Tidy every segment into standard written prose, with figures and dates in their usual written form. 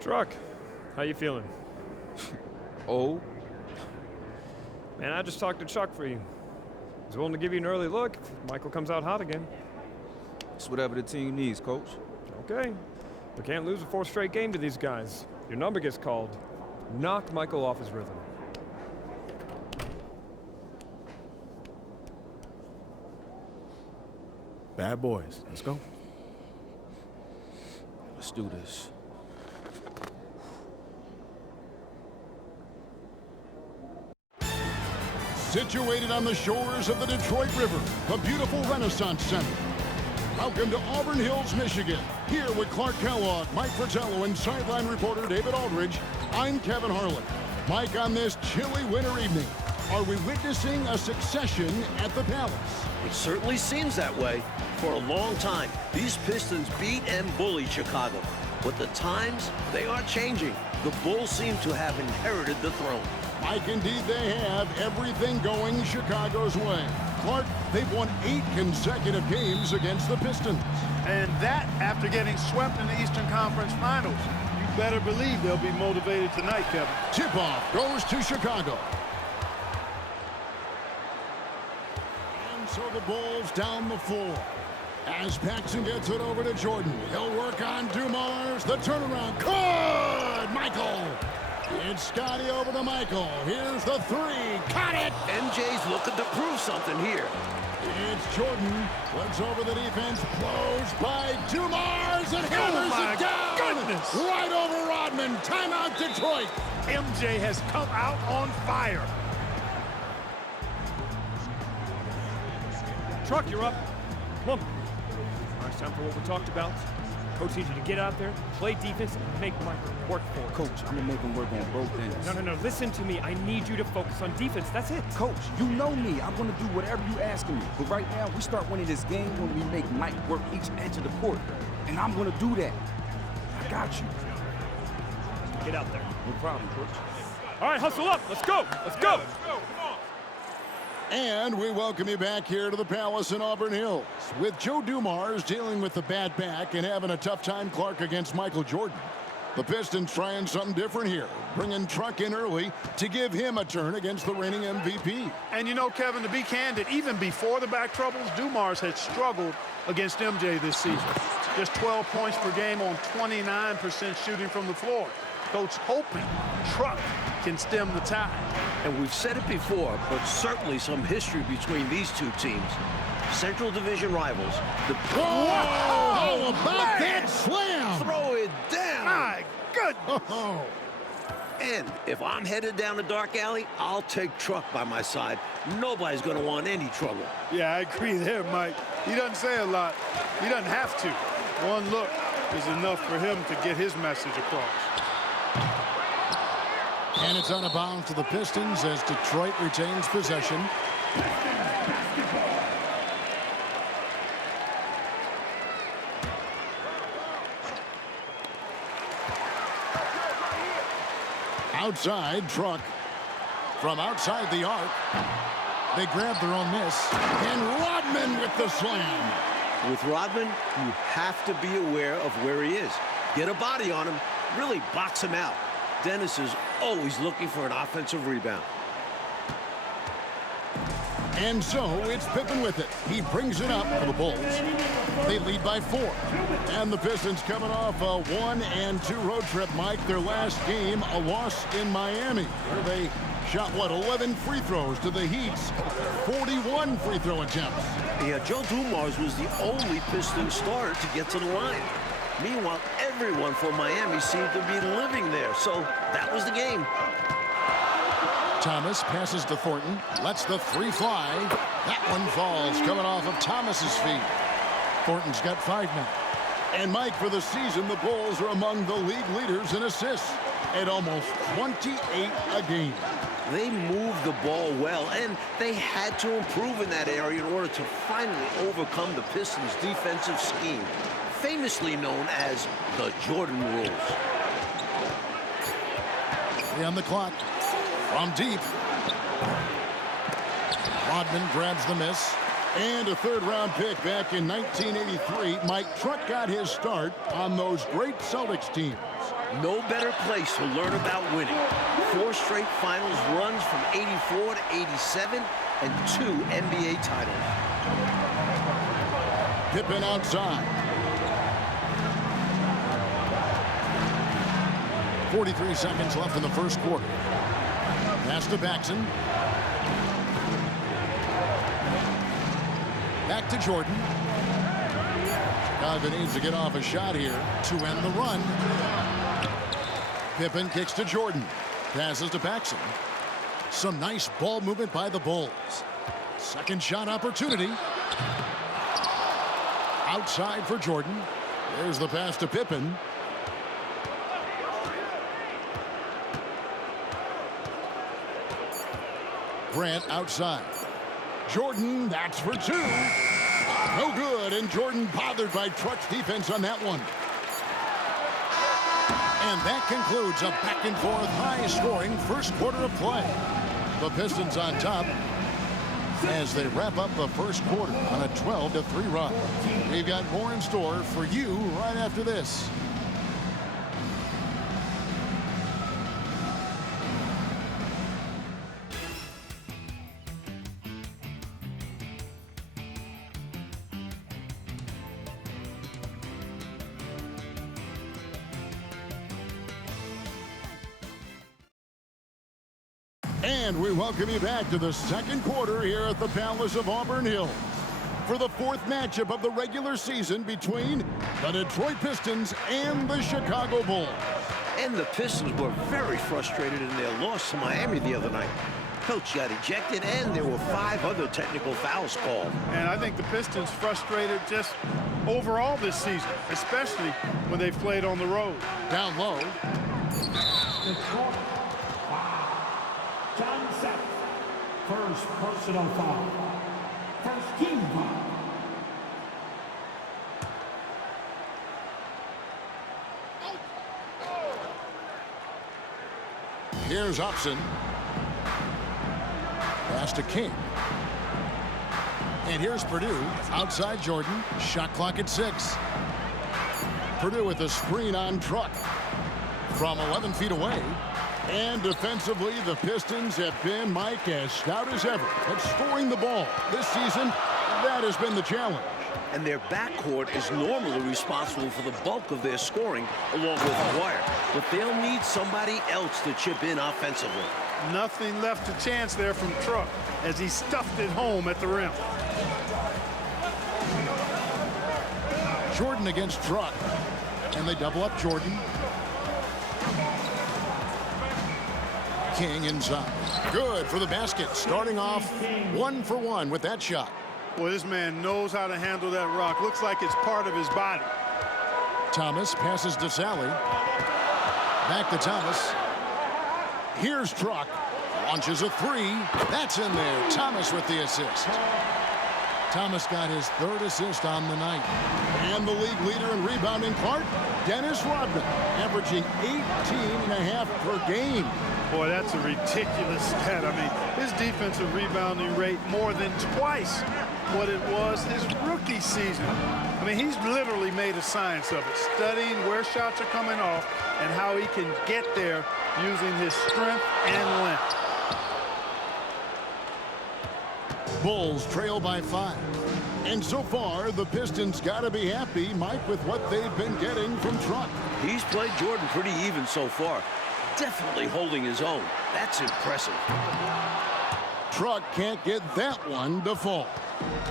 Truck, how you feeling? Oh? Man, I just talked to Chuck for you. He's willing to give you an early look if Michael comes out hot again. It's whatever the team needs, Coach. Okay. We can't lose a fourth straight game to these guys. Your number gets called. Knock Michael off his rhythm. Bad boys. Let's go. Let's do this. Situated on the shores of the Detroit River, the beautiful Renaissance Center. Welcome to Auburn Hills, Michigan. Here with Clark Kellogg, Mike Fratello, and sideline reporter David Aldridge, I'm Kevin Harlan. Mike, on this chilly winter evening, are we witnessing a succession at the Palace? It certainly seems that way. For a long time, these Pistons beat and bullied Chicago. But the times, they are changing. The Bulls seem to have inherited the throne. Mike, indeed they have. Everything going Chicago's way. Clark, they've won 8 consecutive games against the Pistons. And that after getting swept in the Eastern Conference Finals. You better believe they'll be motivated tonight, Kevin. Tip-off goes to Chicago. And so the Bulls down the floor. As Paxson gets it over to Jordan. He'll work on Dumars. The turnaround. Good! Michael! It's Scotty over to Michael. Here's the 3. Caught it! MJ's looking to prove something here. It's Jordan. Looks over the defense. Blows by Dumars and hammers it down! Goodness. Right over Rodman. Timeout Detroit. MJ has come out on fire. Truck, you're up. Come on. All right, it's time for what we talked about. Coach needs you to get out there, play defense, and make Michael work for it. Coach, I'm going to make him work on both ends. No. Listen to me. I need you to focus on defense. That's it. Coach, you know me. I'm going to do whatever you asking me. But right now, we start winning this game when we make Mike work each edge of the court. And I'm going to do that. I got you. Get out there. No problem, Coach. All right, hustle up. Let's go. Let's go. And we welcome you back here to the Palace in Auburn Hills. With Joe Dumars dealing with the bad back and having a tough time, Clark, against Michael Jordan. The Pistons trying something different here, bringing Truck in early to give him a turn against the reigning MVP. And you know, Kevin, to be candid, even before the back troubles, Dumars had struggled against MJ this season. Just 12 points per game on 29% shooting from the floor. Coach hoping Truck can stem the tide. And we've said it before, but certainly some history between these two teams. Central Division rivals. How about that slam? Throw it down. My goodness. Oh. And if I'm headed down the dark alley, I'll take Truck by my side. Nobody's going to want any trouble. Yeah, I agree there, Mike. He doesn't say a lot. He doesn't have to. One look is enough for him to get his message across. And it's out of bounds to the Pistons as Detroit retains possession. Outside, Truck. From outside the arc. They grab their own miss. And Rodman with the slam. With Rodman, you have to be aware of where he is. Get a body on him, really box him out. Dennis is always looking for an offensive rebound. And so it's Pippen with it. He brings it up for the Bulls. They lead by 4. And the Pistons coming off a 1-2 road trip, Mike. Their last game, a loss in Miami, where they shot, 11 free throws to the Heat's 41 free throw attempts. Yeah, Joe Dumars was the only Piston starter to get to the line. Meanwhile, everyone from Miami seemed to be living there, so that was the game. Thomas passes to Thornton, lets the 3 fly. That one falls, coming off of Thomas's feet. Thornton's got 5 now. And Mike, for the season, the Bulls are among the league leaders in assists at almost 28 a game. They moved the ball well, and they had to improve in that area in order to finally overcome the Pistons' defensive scheme, famously known as the Jordan rules. On the clock. From deep. Rodman grabs the miss. And a third-round pick back in 1983. Mike Truck got his start on those great Celtics teams. No better place to learn about winning. 4 straight finals runs from 84 to 87 and 2 NBA titles. Pippen outside. 43 seconds left in the first quarter. Pass to Paxson. Back to Jordan. Chicago needs to get off a shot here to end the run. Pippen kicks to Jordan. Passes to Paxson. Some nice ball movement by the Bulls. Second shot opportunity. Outside for Jordan. There's the pass to Pippen. Grant outside. Jordan, that's for 2. No good, and Jordan bothered by Truck's defense on that one. And that concludes a back-and-forth, high-scoring first quarter of play. The Pistons on top as they wrap up the first quarter on a 12-3 run. We've got more in store for you right after this. And we welcome you back to the second quarter here at the Palace of Auburn Hills for the 4th matchup of the regular season between the Detroit Pistons and the Chicago Bulls. And the Pistons were very frustrated in their loss to Miami the other night. Coach got ejected, and there were 5 other technical fouls called. And I think the Pistons frustrated just overall this season, especially when they've played on the road. Down low. John Seth, first personal foul. First team foul. Here's Upson. Pass to King. And here's Purdue. Outside Jordan. Shot clock at 6. Purdue with a screen on Truck. From 11 feet away. And defensively, the Pistons have been, Mike, as stout as ever at scoring the ball. This season, that has been the challenge. And their backcourt is normally responsible for the bulk of their scoring, along with Dwyer. But they'll need somebody else to chip in offensively. Nothing left to chance there from Truck as he stuffed it home at the rim. Jordan against Truck. And they double up Jordan. King inside. Good for the basket. Starting off 1 for 1 with that shot. Boy, this man knows how to handle that rock. Looks like it's part of his body. Thomas passes to Sally. Back to Thomas. Here's Truck. Launches a 3. That's in there. Thomas with the assist. Thomas got his 3rd assist on the night. And the league leader in rebounding, Clark, Dennis Rodman, averaging 18.5 per game. Boy, that's a ridiculous stat. I mean, his defensive rebounding rate more than twice what it was his rookie season. I mean, he's literally made a science of it, studying where shots are coming off and how he can get there using his strength and length. Bulls trail by 5. And so far, the Pistons got to be happy, Mike, with what they've been getting from Truck. He's played Jordan pretty even so far. Definitely holding his own. That's impressive. Truck can't get that one to fall.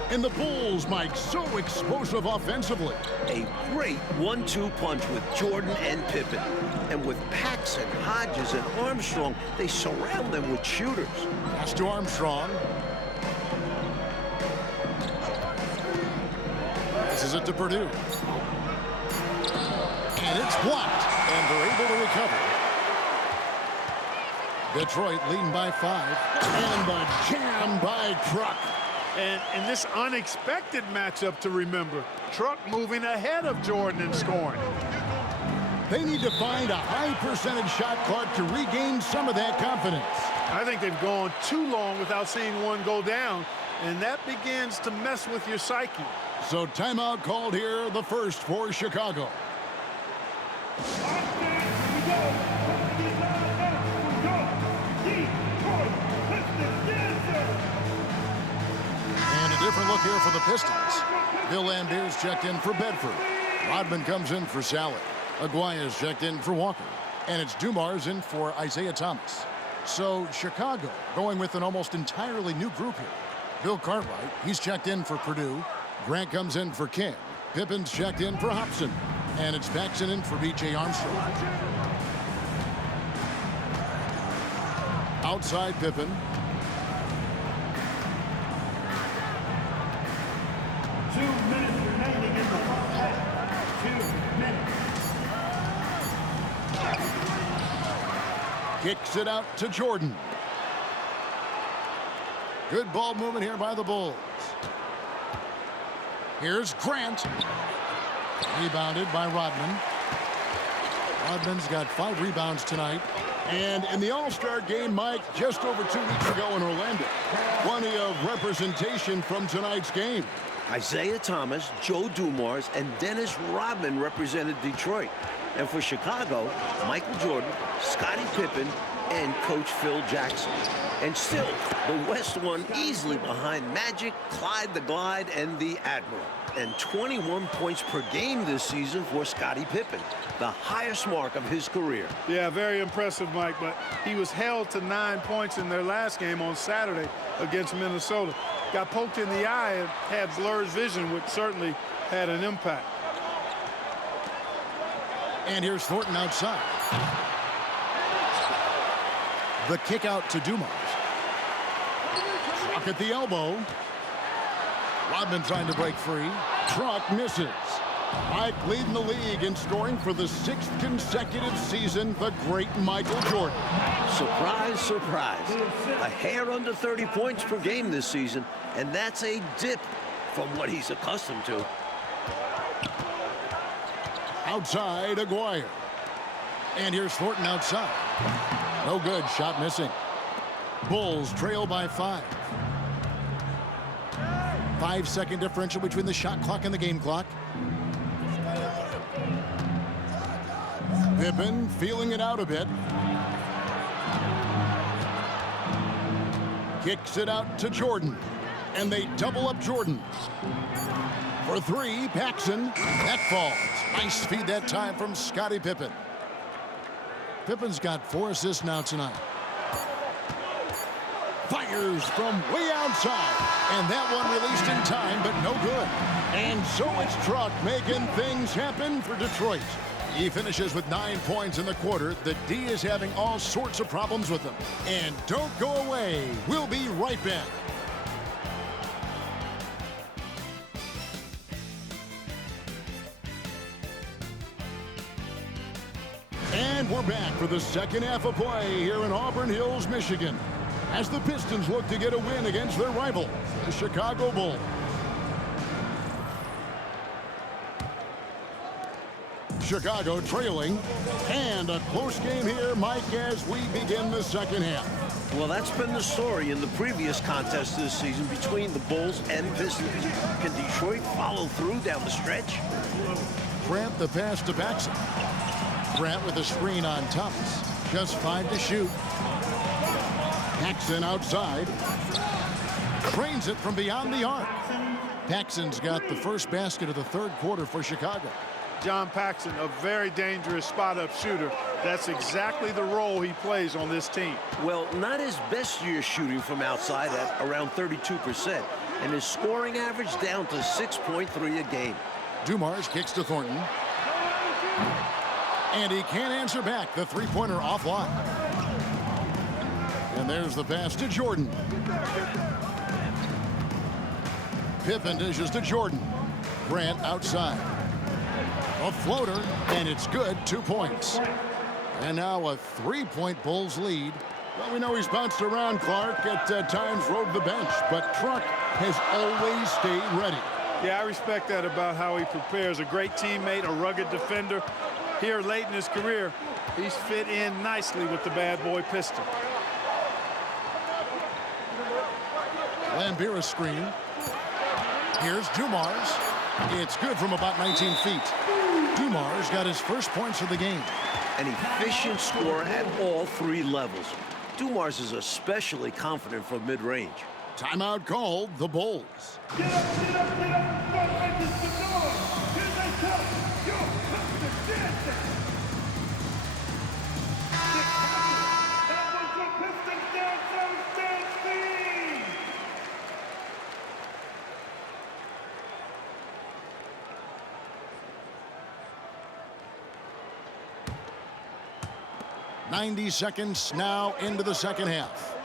And the Bulls, Mike, so explosive offensively. A great 1-2 punch with Jordan and Pippen. And with Paxson, Hodges, and Armstrong, they surround them with shooters. Pass to Armstrong. Passes it to Purdue. And it's blocked. And they're able to recover. Detroit leading by 5. And the jam by Truck. And in this unexpected matchup to remember, Truck moving ahead of Jordan in scoring. They need to find a high percentage shot, Clark, to regain some of that confidence. I think they've gone too long without seeing one go down, and that begins to mess with your psyche. So timeout called here, the first for Chicago. And a different look here for the Pistons. Bill Lambert's checked in for Bedford. Rodman comes in for Salad. Aguaya's checked in for Walker. And it's Dumars in for Isaiah Thomas. So Chicago going with an almost entirely new group here. Bill Cartwright, he's checked in for Purdue. Grant comes in for King. Pippen's checked in for Hobson. And it's Paxson in for B.J. Armstrong. Outside Pippen. 2 minutes remaining in the first half. 2 minutes. Kicks it out to Jordan. Good ball movement here by the Bulls. Here's Grant. Rebounded by Rodman. Rodman's got 5 rebounds tonight. And in the All-Star game, Mike, just over 2 weeks ago in Orlando, plenty of representation from tonight's game. Isaiah Thomas, Joe Dumars, and Dennis Rodman represented Detroit. And for Chicago, Michael Jordan, Scottie Pippen, and Coach Phil Jackson. And still, the West won easily behind Magic, Clyde the Glide, and the Admiral. And 21 points per game this season for Scottie Pippen, the highest mark of his career. Yeah, very impressive, Mike, but he was held to 9 points in their last game on Saturday against Minnesota. Got poked in the eye and had blurred vision, which certainly had an impact. And here's Thornton outside. The kick out to Dumars. Truck at the elbow. Rodman trying to break free. Truck misses. Mike leading the league in scoring for the 6th consecutive season, the great Michael Jordan. Surprise, surprise. A hair under 30 points per game this season, and that's a dip from what he's accustomed to. Outside, Aguirre. And here's Thornton outside. No good, shot missing. Bulls trail by 5. 5-second differential between the shot clock and the game clock. Pippen feeling it out a bit. Kicks it out to Jordan. And they double up Jordan. For 3, Paxson. That falls. Nice feed that time from Scottie Pippen. Pippen's got 4 assists now tonight. Fires from way outside. And that one released in time, but no good. And so it's Truck making things happen for Detroit. He finishes with 9 points in the quarter. The D is having all sorts of problems with him. And don't go away. We'll be right back. And we're back for the second half of play here in Auburn Hills, Michigan, as the Pistons look to get a win against their rival, the Chicago Bulls. Chicago trailing, and a close game here, Mike, as we begin the second half. Well, that's been the story in the previous contest this season between the Bulls and Pistons. Can Detroit follow through down the stretch? Grant the pass to Paxson. Grant with a screen on Thomas. Just 5 to shoot. Paxson outside. Trains it from beyond the arc. Paxson's got the first basket of the 3rd quarter for Chicago. John Paxson, a very dangerous spot-up shooter. That's exactly the role he plays on this team. Well, not his best year shooting from outside at around 32%, and his scoring average down to 6.3 a game. Dumars kicks to Thornton. And he can't answer back. The 3-pointer offline. And there's the pass to Jordan. Pippen dishes to Jordan. Grant outside. A floater, and it's good. 2 points. And now a 3-point Bulls lead. Well, we know he's bounced around, Clark, at times rode the bench, but Truck has always stayed ready. Yeah, I respect that about how he prepares. A great teammate, a rugged defender. Here late in his career, he's fit in nicely with the bad boy Piston. Lambira screen. Here's Dumars. It's good from about 19 feet. Dumars got his first points of the game. an efficient scorer at all three levels. Dumars is especially confident from mid-range. Timeout called, the Bulls. Get up, get up, get up. Don't make this the door. Here they come. You have to dance it. That was the Pistons downtown dance team. "90 seconds now into the second half.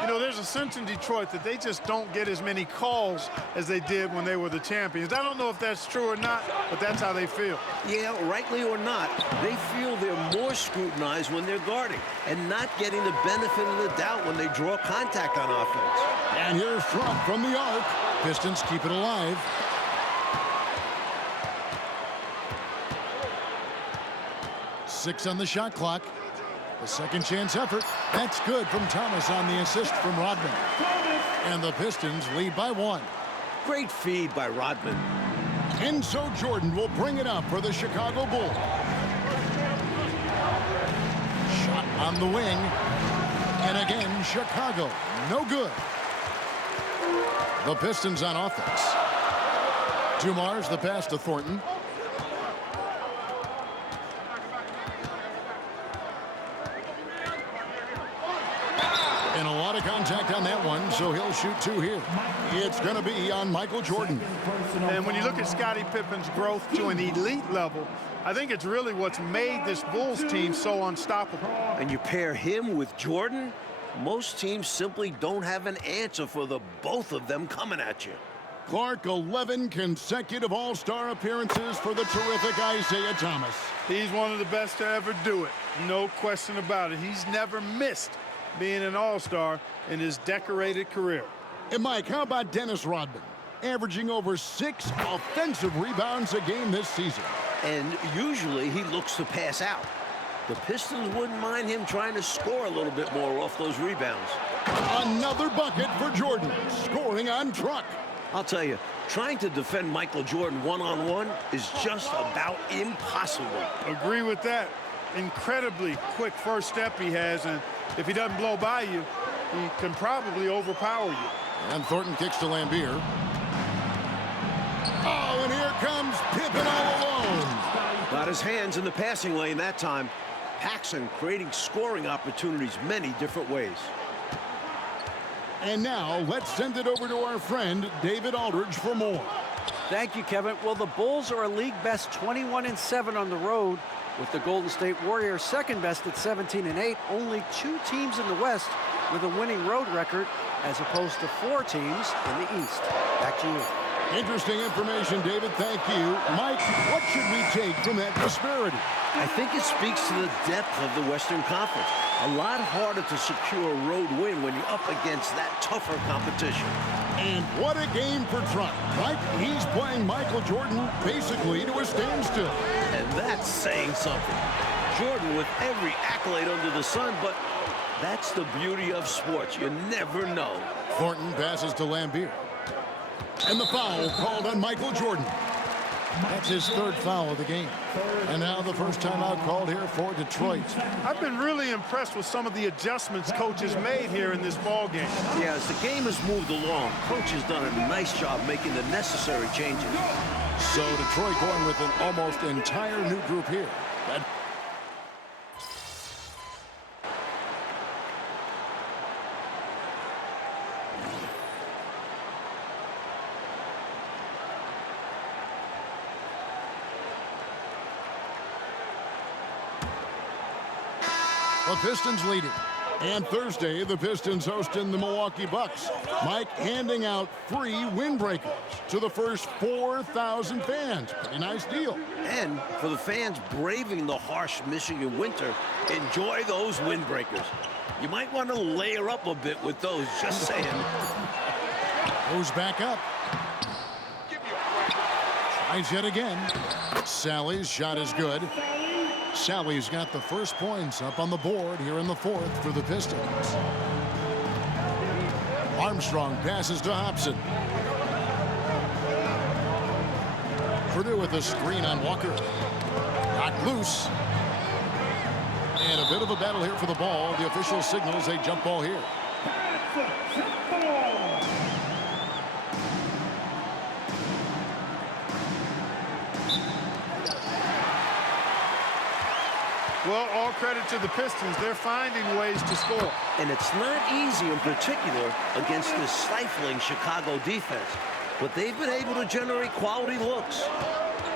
You know, there's a sense in Detroit that they just don't get as many calls as they did when they were the champions. I don't know if that's true or not, but that's how they feel. Yeah, rightly or not, they feel they're more scrutinized when they're guarding and not getting the benefit of the doubt when they draw contact on offense. And here's Trump from the arc. Pistons keep it alive. Six on the shot clock. The second chance effort. That's good from Thomas on the assist from Rodman. And the Pistons lead by 1. Great feed by Rodman. And so Jordan will bring it up for the Chicago Bulls. Shot on the wing. And again, Chicago. No good. The Pistons on offense. Dumars the pass to Thornton. And a lot of contact on that one, so he'll shoot 2 here. It's going to be on Michael Jordan. And when you look at Scottie Pippen's growth to an elite level, I think it's really what's made this Bulls team so unstoppable. And you pair him with Jordan, most teams simply don't have an answer for the both of them coming at you. Clark, 11 consecutive All-Star appearances for the terrific Isaiah Thomas. He's one of the best to ever do it. No question about it. He's never missed being an All-Star in his decorated career. And Mike, how about Dennis Rodman? Averaging over 6 offensive rebounds a game this season. And usually he looks to pass out. The Pistons wouldn't mind him trying to score a little bit more off those rebounds. Another bucket for Jordan, scoring on truck. I'll tell you, trying to defend Michael Jordan one-on-one is just about impossible. Agree with that. Incredibly quick first step he has, and if he doesn't blow by you, he can probably overpower you. And Thornton kicks to Lambeer. Oh, and here comes Pippen all alone. Got his hands in the passing lane that time. Paxson creating scoring opportunities many different ways. And now let's send it over to our friend David Aldridge for more. Thank you, Kevin. Well, the Bulls are a league best 21-7 on the road, with the Golden State Warriors second best at 17-8. Only 2 teams in the West with a winning road record, as opposed to 4 teams in the East. Back to you. Interesting information, David. Thank you. Mike, what should we take from that disparity? I think it speaks to the depth of the Western Conference. A lot harder to secure a road win when you're up against that tougher competition. And what a game for Trump. Mike, he's playing Michael Jordan basically to a standstill. And that's saying something. Jordan with every accolade under the sun, but that's the beauty of sports. You never know. Thornton passes to Lambeer. And the foul called on Michael Jordan. That's his 3rd foul of the game. And now the first timeout called here for Detroit. I've been really impressed with some of the adjustments coach has made here in this ball game. Yeah, as the game has moved along, coach has done a nice job making the necessary changes. So Detroit going with an almost entire new group here. The Pistons leading. And Thursday, the Pistons hosting the Milwaukee Bucks. Mike handing out free windbreakers to the first 4,000 fans. Pretty nice deal. And for the fans braving the harsh Michigan winter, enjoy those windbreakers. You might want to layer up a bit with those, just saying. Goes back up. Tries yet again. Sally's shot is good. Sally's got the first points up on the board here in the 4th for the Pistons. Armstrong passes to Hobson. Purdue with a screen on Walker. Got loose. And a bit of a battle here for the ball. The official signals a jump ball here. Well, all credit to the Pistons. They're finding ways to score. And it's not easy in particular against this stifling Chicago defense. But they've been able to generate quality looks.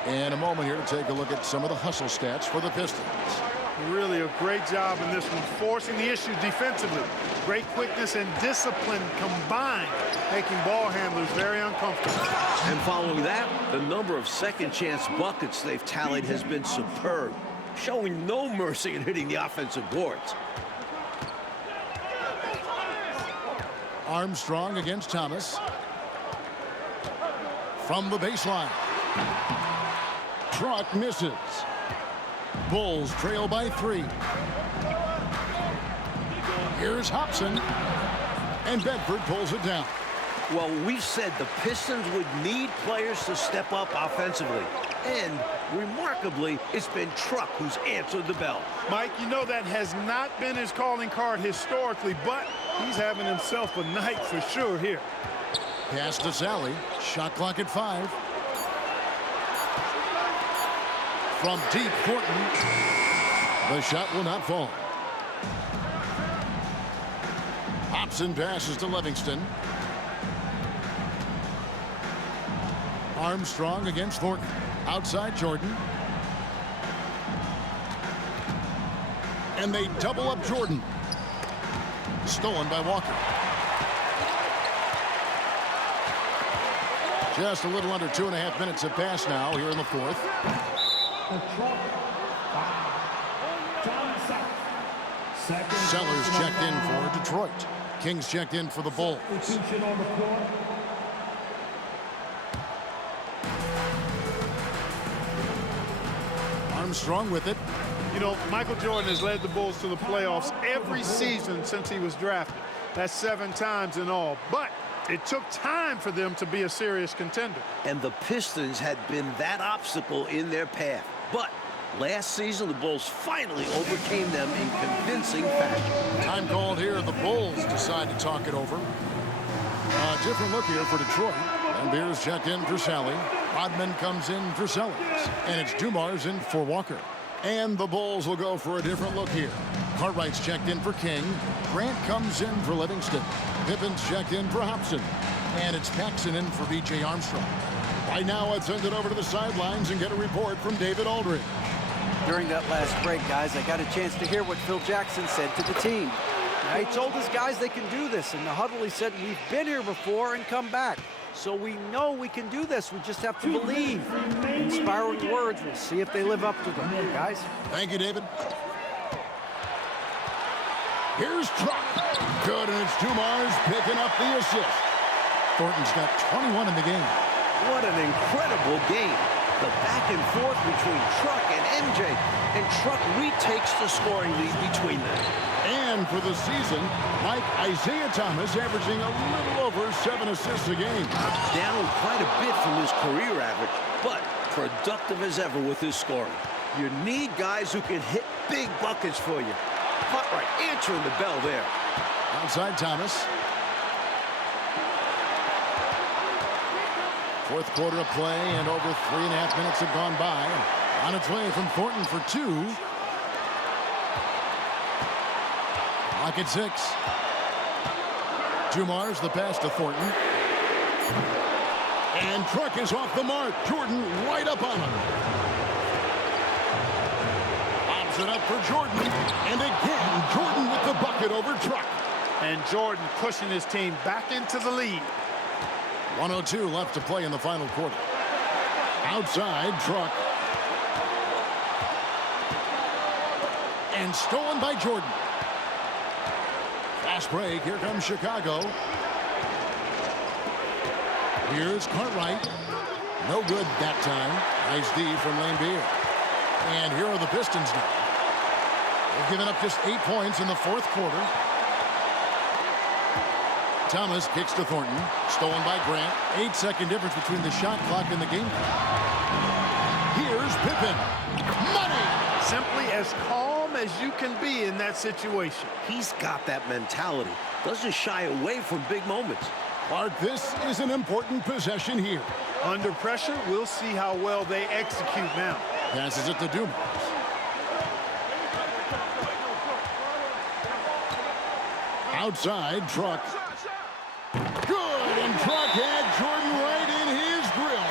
And a moment here to take a look at some of the hustle stats for the Pistons. Really a great job in this one, forcing the issue defensively. Great quickness and discipline combined, making ball handlers very uncomfortable. And following that, the number of second chance buckets they've tallied has been superb, showing no mercy in hitting the offensive boards. Armstrong against Thomas. From the baseline. Truck misses. Bulls trail by 3. Here's Hobson. And Bedford pulls it down. Well, we said the Pistons would need players to step up offensively. And remarkably, it's been Truck who's answered the bell. Mike, you know that has not been his calling card historically, but he's having himself a night for sure here. Pass to Sally. Shot clock at 5. From deep, Thornton. The shot will not fall. Hobson passes to Livingston. Armstrong against Thornton. Outside Jordan. And they double up Jordan. Stolen by Walker. Just a little under 2.5 minutes have passed now here in the fourth. Sellers checked in for Detroit. Kings checked in for the Bulls. Armstrong with it. You know, Michael Jordan has led the Bulls to the playoffs every season since he was drafted. That's 7 times in all. But it took time for them to be a serious contender. And the Pistons had been that obstacle in their path. But last season, the Bulls finally overcame them in convincing fashion. Time called here. The Bulls decide to talk it over. A different look here for Detroit. And Beers checked in for Sally. Rodman comes in for Sellers. And it's Dumars in for Walker. And the Bulls will go for a different look here. Cartwright's checked in for King. Grant comes in for Livingston. Pippin's checked in for Hobson. And it's Paxson in for B.J. Armstrong. Right now, I'd send it over to the sidelines and get a report from David Aldridge. During that last break, guys, I got a chance to hear what Phil Jackson said to the team. Now, he told his guys they can do this. In the huddle, he said, we've been here before and come back. So we know we can do this. We just have to believe. Inspiring words. We'll see if they live up to them, guys. Thank you, David. Here's Truck. Good, and it's Dumars picking up the assist. Thornton's got 21 in the game. What an incredible game. The back and forth between Truck and MJ. And Truck retakes the scoring lead between them. And for the season, Mike, Isaiah Thomas averaging a little over 7 assists a game. Down quite a bit from his career average, but productive as ever with his scoring. You need guys who can hit big buckets for you. Cartwright answering the bell there. Outside Thomas. Fourth quarter of play, and over 3.5 minutes have gone by. On its way from Thornton for 2. Clock at 6. Dumars the pass to Thornton. And Truck is off the mark. Jordan right up on him. Bobs it up for Jordan. And again, Jordan with the bucket over Truck. And Jordan pushing his team back into the lead. 1:02 left to play in the final quarter. Outside, Truck. And stolen by Jordan. Fast break. Here comes Chicago. Here's Cartwright. No good that time. Nice D from Lane Beer. And here are the Pistons now. They've given up just 8 points in the fourth quarter. Thomas kicks to Thornton. Stolen by Grant. 8-second difference between the shot clock and the game clock. Here's Pippen. Money! Simply as calm calm as you can be in that situation. He's got that mentality. Doesn't shy away from big moments. Clark, this is an important possession here. Under pressure, we'll see how well they execute now. Passes it to Dumars. Outside, Truck. Good, and Truck had Jordan right in his grill.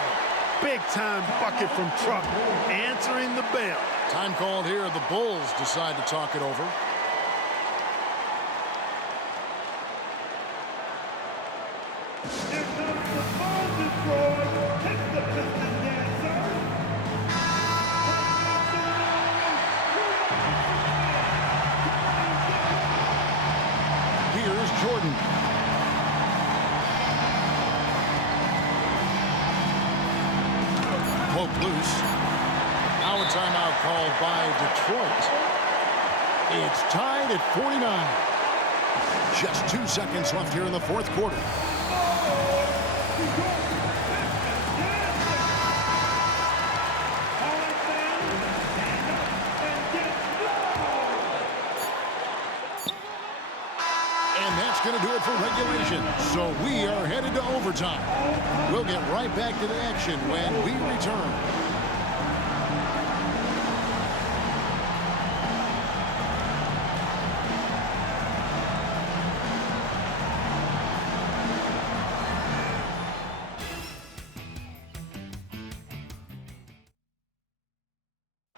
Big-time bucket from Truck, answering the bell. Time called here. The Bulls decide to talk it over. Here comes the ball destroyer. Hits the Piston dancer. Here's Jordan. Poked loose. Now a timeout called by Detroit. It's tied at 49. Just 2 seconds left here in the fourth quarter. And that's going to do it for regulation. So we are headed to overtime. We'll get right back to the action when we return.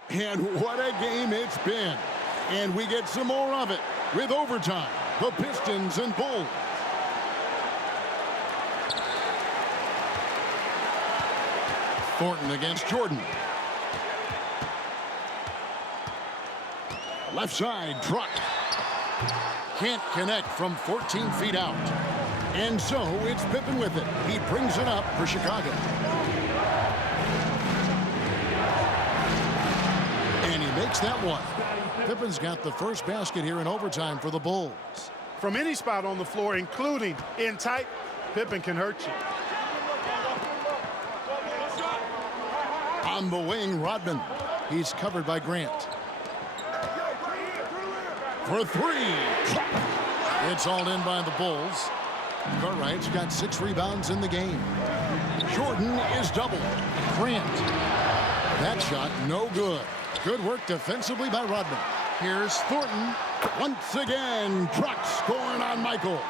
And what a game it's been. And we get some more of it with overtime. The Pistons and Bulls. Thornton against Jordan. Left side, Truck. Can't connect from 14 feet out. And so it's Pippen with it. He brings it up for Chicago. And he makes that one. Pippen's got the first basket here in overtime for the Bulls. From any spot on the floor, including in tight, Pippen can hurt you. On the wing, Rodman. He's covered by Grant. For three. It's all in by the Bulls. Cartwright's got 6 rebounds in the game. Jordan is doubled. Grant. That shot no good. Good work defensively by Rodman. Here's Thornton. Once again, Truck scoring on Michael.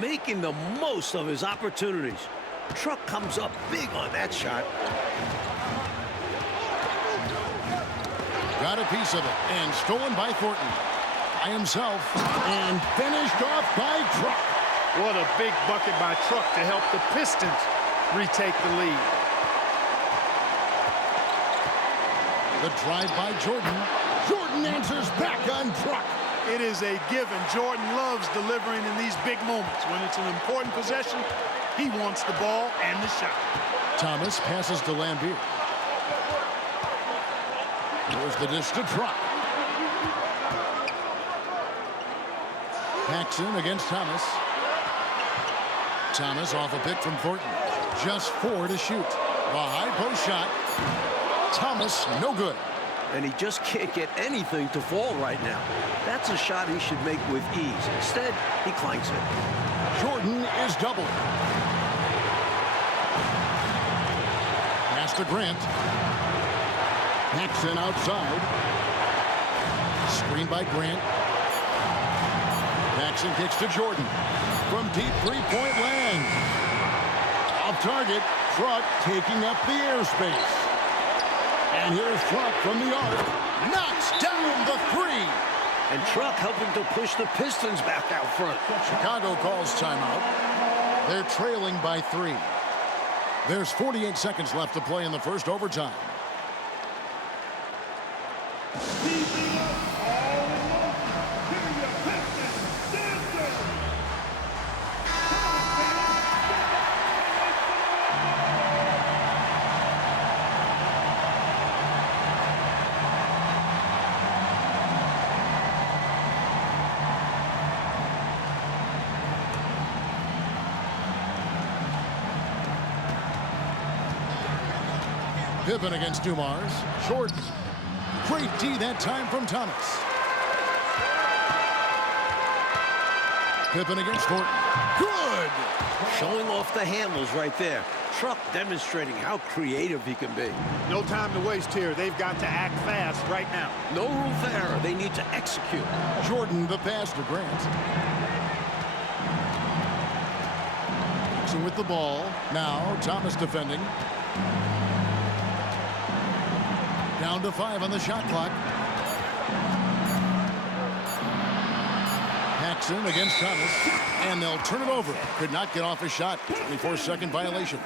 Making the most of his opportunities. Truck comes up big on that shot. Got a piece of it and stolen by Thornton. By himself and finished off by Truck. What a big bucket by Truck to help the Pistons retake the lead. The drive by Jordan. Jordan answers back on Truck. It is a given. Jordan loves delivering in these big moments. When it's an important possession, he wants the ball and the shot. Thomas passes to Lambeer. There's the dish to Truck. Paxson against Thomas. Thomas off a pick from Thornton. Just 4 to shoot. The high post shot. Thomas, no good. And he just can't get anything to fall right now. That's a shot he should make with ease. Instead, he clanks it. Jordan is doubled. Pass to Grant. Paxson outside. Screen by Grant. Paxson kicks to Jordan. From deep three-point land. Off target, Truck taking up the airspace. And here's Truck from the arc. Knocks down the 3. And Truck helping to push the Pistons back out front. Chicago calls timeout. They're trailing by 3. There's 48 seconds left to play in the first overtime. Pippen against Dumars. Jordan. Great D that time from Thomas. Pippen against Horton. Good! Showing off the handles right there. Truck demonstrating how creative he can be. No time to waste here. They've got to act fast right now. No room for error. They need to execute. Jordan the pass to Grant. Jackson with the ball. Now Thomas defending. Down to 5 on the shot clock. Paxson against Thomas, and they'll turn it over. Could not get off a shot. 24-second violation.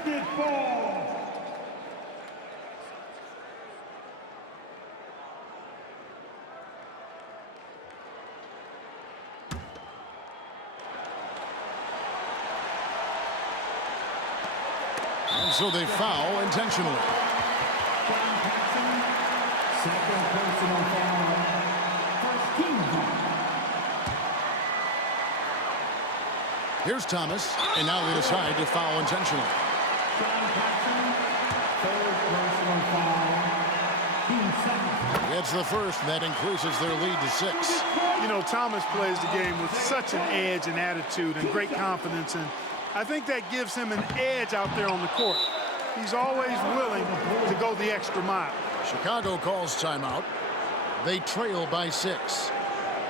And so they foul intentionally. Second personal foul. First team foul. Here's Thomas, and now they decide to foul intentionally. Third personal foul. Team second. It's the first, and that increases their lead to 6. You know, Thomas plays the game with such an edge and attitude and great confidence, and I think that gives him an edge out there on the court. He's always willing to go the extra mile. Chicago calls timeout. They trail by 6.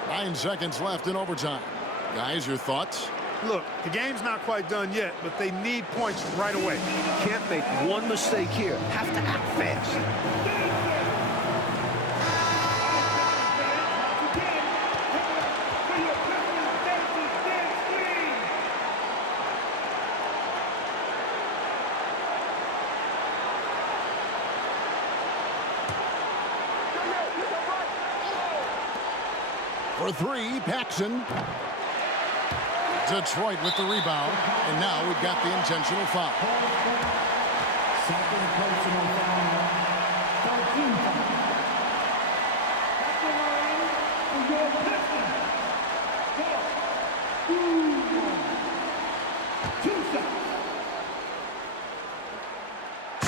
9 seconds left in overtime. Guys, your thoughts? Look, the game's not quite done yet, but they need points right away. Can't make one mistake here. Have to act fast. For 3, Paxson. Detroit with the rebound, and now we've got the intentional foul. Second personal foul. Third team foul. At the line for your Pistons. 2 shots.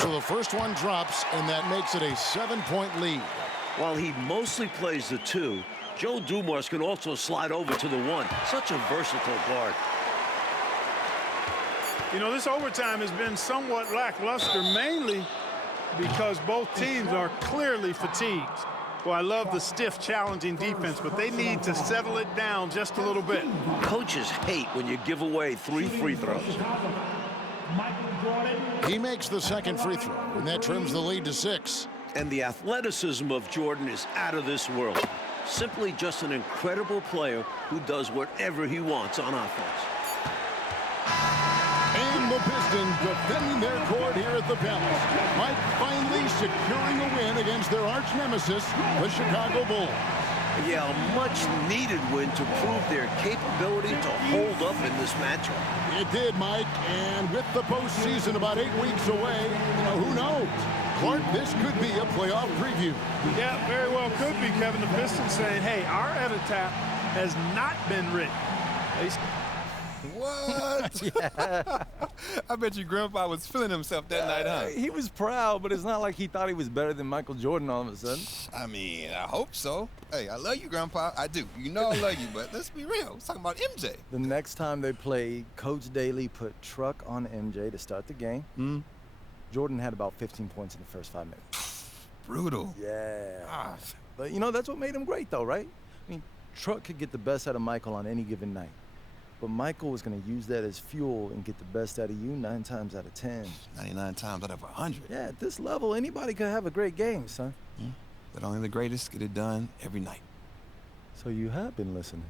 So the first one drops, and that makes it a 7-point lead. While he mostly plays the 2, Joe Dumars can also slide over to the 1. Such a versatile guard. You know, this overtime has been somewhat lackluster, mainly because both teams are clearly fatigued. Well, I love the stiff, challenging defense, but they need to settle it down just a little bit. Coaches hate when you give away 3 free throws. He makes the second free throw, and that trims the lead to 6. And the athleticism of Jordan is out of this world. Simply just an incredible player who does whatever he wants on offense. And the Pistons defending their court here at the Palace. Mike finally securing a win against their arch nemesis, the Chicago Bulls. Yeah, a much-needed win to prove their capability to hold up in this matchup. It did, Mike, and with the postseason about 8 weeks away, who knows? Clark, this could be a playoff preview. Yeah, very well could be, Kevin. The Pistons saying, hey, our epitaph has not been written. What? Yeah. I bet you Grandpa was feeling himself that night, huh? He was proud, but it's not like he thought he was better than Michael Jordan all of a sudden. I mean, I hope so. Hey, I love you, Grandpa. I do. You know I love you, but let's be real. We're talking about MJ. The next time they played, Coach Daly put Truck on MJ to start the game. Jordan had about 15 points in the first 5 minutes. Brutal. Yeah. Ah. But, that's what made him great, though, right? I mean, Truck could get the best out of Michael on any given night. But Michael was going to use that as fuel and get the best out of you 9 times out of 10. 99 times out of 100. Yeah, at this level, anybody could have a great game, son. But only the greatest get it done every night. So you have been listening.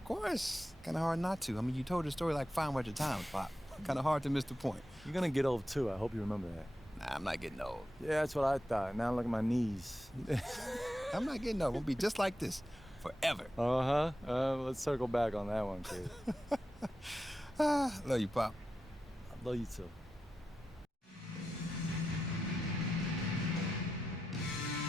Of course. Kind of hard not to. I mean, you told the story like 500 times, Pop. Kind of hard to miss the point. You're going to get old, too. I hope you remember that. Nah, I'm not getting old. Yeah, that's what I thought. Now look at my knees. I'm not getting old. I'm going to be just like this forever. Let's circle back on that one, kid. Love you, Pop. I love you, too.